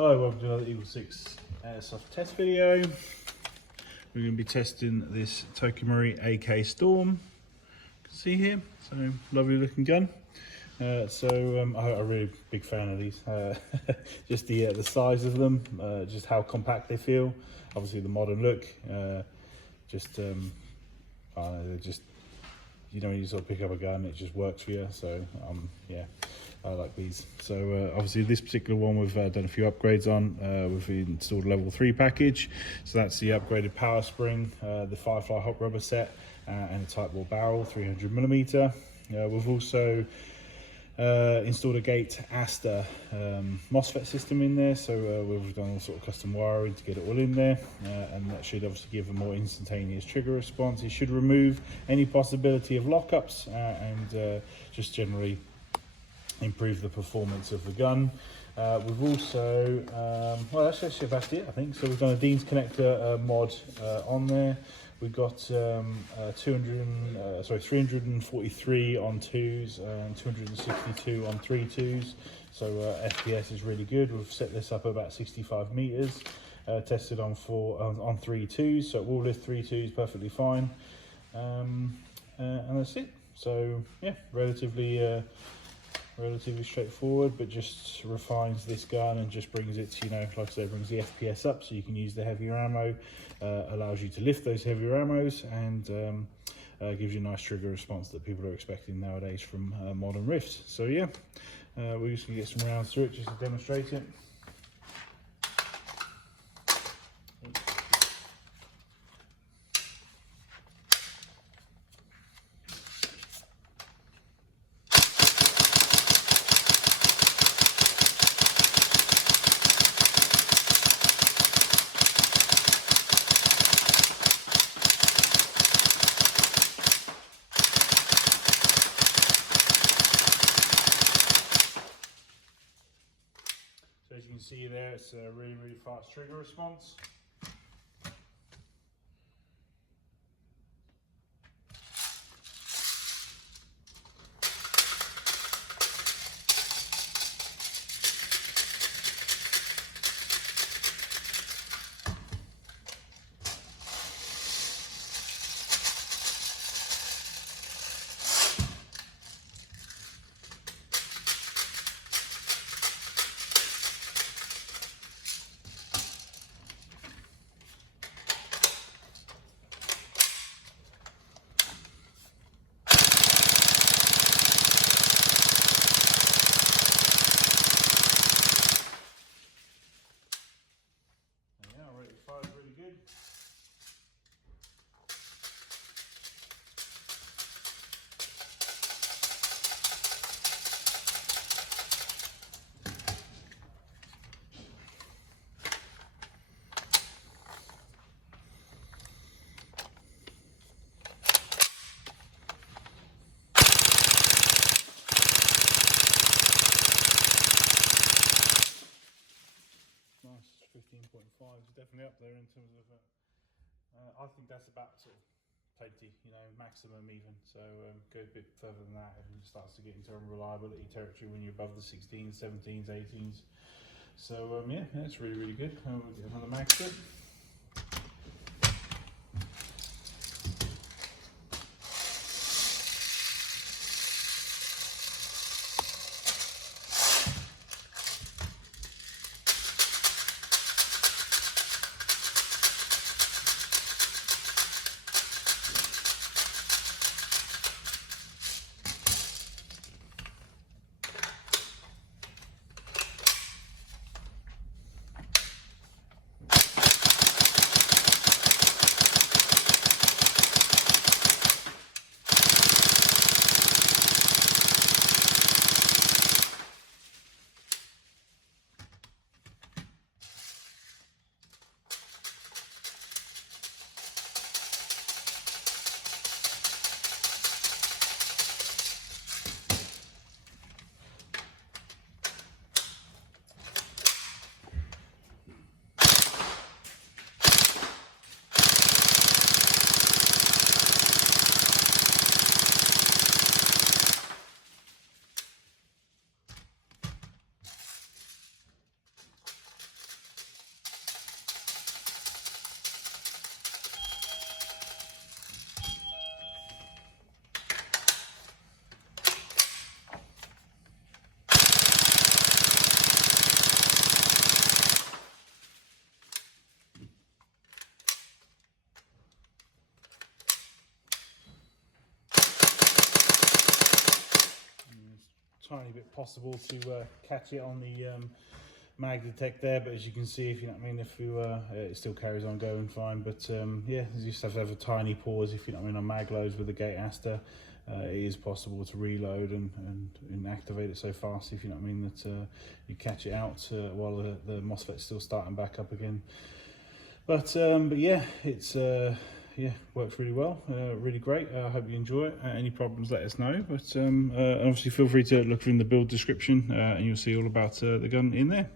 Hi, welcome to another EagleSix Airsoft test video. We're going to be testing this Tokimori AK Storm. You can see here, so lovely looking gun. I'm a really big fan of these. Just the size of them, just how compact they feel. Obviously the modern look. They're just you know, you sort of pick up a gun, it just works for you. So yeah, I like these. So obviously this particular one we've done a few upgrades on. We've installed a level 3 package. So that's the upgraded power spring, the Firefly Hop Rubber set, and a Tightbore barrel, 300mm. We've also installed a gate Aster mosfet system in there, so we've done all sort of custom wiring to get it all in there, and that should obviously give a more instantaneous trigger response. It should remove any possibility of lockups and just generally improve the performance of the gun. We've also, well actually that's it I think. So we've done a Dean's connector mod on there. We've got 343 on 2s and 262 on 3.2s. So FPS is really good. We've set this up about 65 meters. Tested on 3.2s, so it will lift 3.2s perfectly fine. And that's it. So yeah, relatively straightforward, but just refines this gun and just brings it to, you know, like I say, brings the FPS up so you can use the heavier ammo, allows you to lift those heavier ammos, and gives you a nice trigger response that people are expecting nowadays from modern rifts. So yeah, we're just gonna get some rounds through it just to demonstrate it. So as you can see there, it's a really fast trigger response. Really good. Nice, 15.5 is definitely up there in terms of I think that's about sort of plenty, you know, maximum even. So go a bit further than that and it starts to get into unreliability territory when you're above the 16s, 17s, 18s. So yeah, that's really good. We'll get another mag strip. possible to catch it on the mag detect there, but as you can see, if you know what I mean, if you it still carries on going fine. But yeah, you just have to have a tiny pause, if you know what I mean, on mag loads with the gate Aster. It is possible to reload and activate it so fast, if you know what I mean, that you catch it out while the MOSFET's still starting back up again. But yeah, it's yeah, works really well, really great. I hope you enjoy it. Any problems, let us know. But obviously feel free to look in the build description and you'll see all about the gun in there.